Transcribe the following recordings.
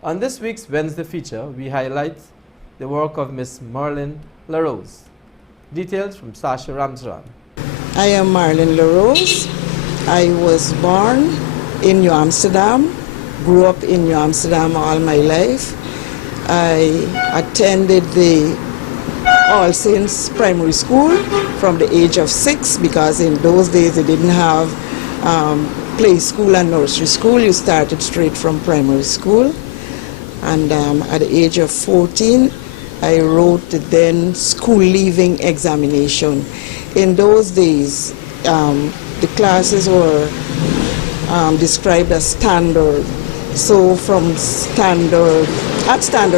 On this week's Wednesday feature, we highlight the work of Miss Marilyn LaRose. Details from Sasha Ramsran. I am Marilyn LaRose. I was born in New Amsterdam, grew up in New Amsterdam all my life. I attended the All Saints Primary School from the age of 6, because in those days they didn't have play school and nursery school. You started straight from primary school. And at the age of 14, I wrote the then school leaving examination. In those days, the classes were described as standard. So from standard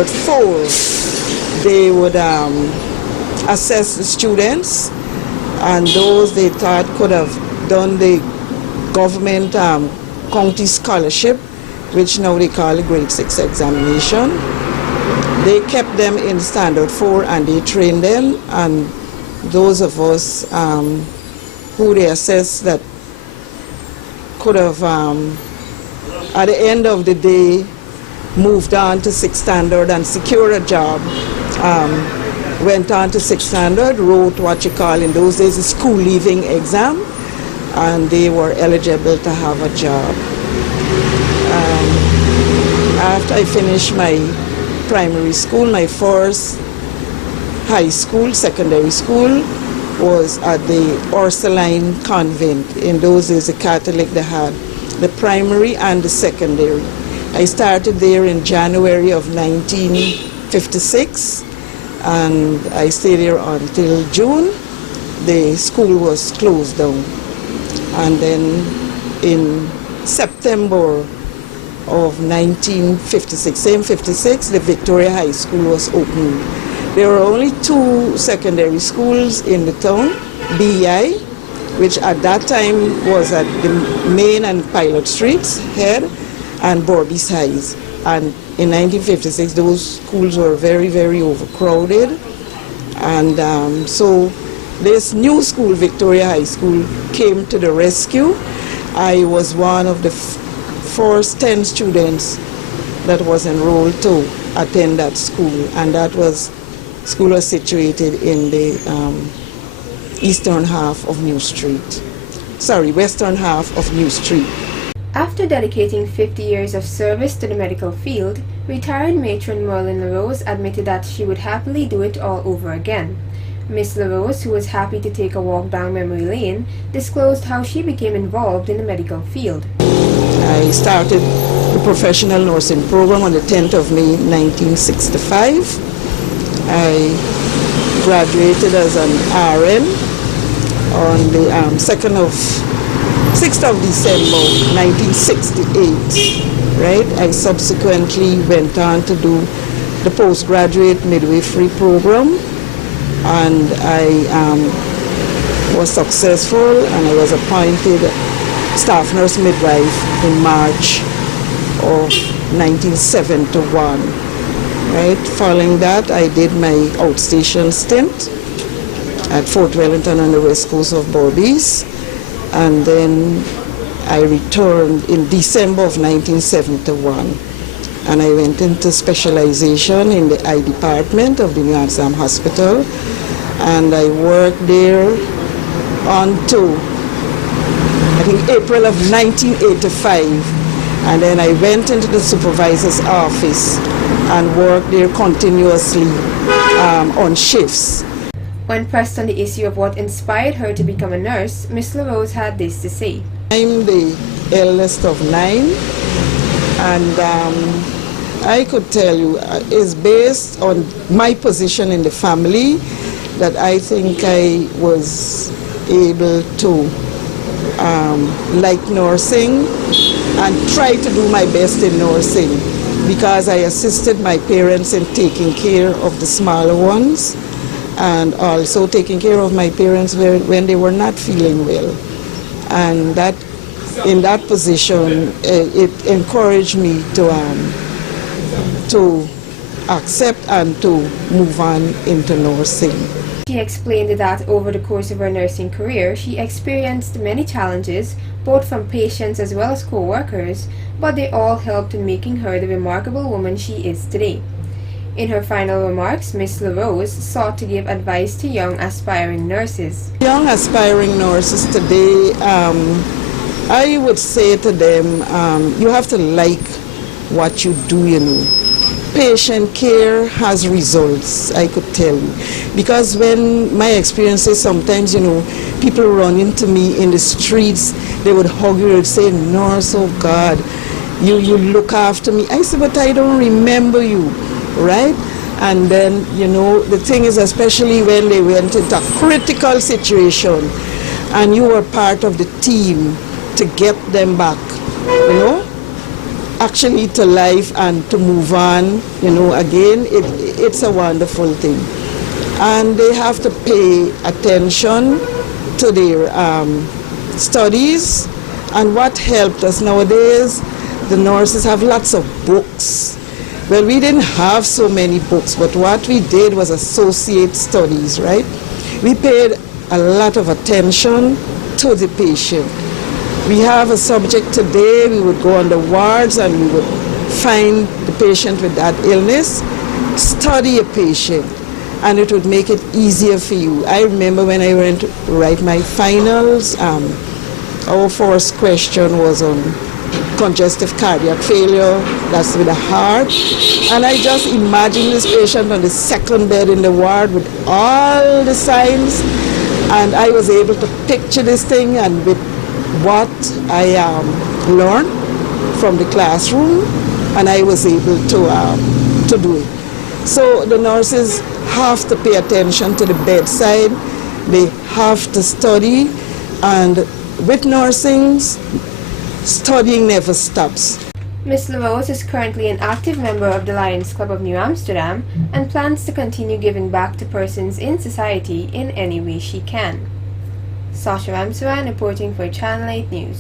4, they would assess the students, and those they thought could have done the government county scholarship, which now they call the grade 6 examination. They kept them in standard 4 and they trained them, and those of us who they assessed that could have at the end of the day moved on to 6 standard and secured a job, went on to 6 standard, wrote what you call in those days a school leaving exam, and they were eligible to have a job. After I finished my primary school, my first high school, secondary school, was at the Ursuline Convent. In those days, the Catholic, they had the primary and the secondary. I started there in January of 1956, and I stayed there until June. The school was closed down. And then in September of 1956, same 56, the Victoria High School was opened. There were only 2 secondary schools in the town, BEI, which at that time was at the Main and Pilot Streets head, and Borby's Highs. And in 1956, those schools were very, very overcrowded. And so this new school, Victoria High School, came to the rescue. I was one of the first 10 students that was enrolled to attend that school, and that school was situated in the western half of New Street. After dedicating 50 years of service to the medical field, retired matron Marilyn LaRose admitted that she would happily do it all over again. Miss LaRose, who was happy to take a walk down memory lane, disclosed how she became involved in the medical field. I started the professional nursing program on the 10th of May 1965. I graduated as an RN on the 6th of December 1968. Right? I subsequently went on to do the postgraduate midwifery program, and I was successful, and I was appointed staff nurse midwife in March of 1971. Right? Following that, I did my outstation stint at Fort Wellington on the west coast of Berbice, and then I returned in December of 1971, and I went into specialization in the eye department of the New Amsterdam Hospital, and I worked there until I think April of 1985, and then I went into the supervisor's office and worked there continuously on shifts. When pressed on the issue of what inspired her to become a nurse, Miss LaRose had this to say. I'm the eldest of 9, and I could tell you it's based on my position in the family that I think I was able to like nursing and try to do my best in nursing, because I assisted my parents in taking care of the smaller ones, and also taking care of my parents when they were not feeling well. And that, in that position, it encouraged me to accept and to move on into nursing. She explained that over the course of her nursing career, she experienced many challenges, both from patients as well as co-workers, but they all helped in making her the remarkable woman she is today. In her final remarks, Ms. LaRose sought to give advice to young aspiring nurses. Young aspiring nurses today, I would say to them, you have to like what you do, you know. Patient care has results, I could tell you. Because when my experience is sometimes, you know, people run into me in the streets, they would hug you and say, "Nurse, oh God, you look after me." I said, "But I don't remember you," right? And then, you know, the thing is, especially when they went into a critical situation and you were part of the team to get them back, you know, actually to life and to move on, you know, again, it's a wonderful thing. And they have to pay attention to their studies. And what helped us nowadays, the nurses have lots of books. Well, we didn't have so many books, but what we did was associate studies, right? We paid a lot of attention to the patient. We have a subject today, we would go on the wards and we would find the patient with that illness, study a patient, and it would make it easier for you. I remember when I went to write my finals, our first question was on congestive cardiac failure, that's with the heart. And I just imagined this patient on the second bed in the ward with all the signs, and I was able to picture this thing, and with what I learned from the classroom, and I was able to do it. So the nurses have to pay attention to the bedside, they have to study, and with nursing, studying never stops. Ms. LaRose is currently an active member of the Lions Club of New Amsterdam and plans to continue giving back to persons in society in any way she can. Sasha Ramsaran reporting for Channel 8 News.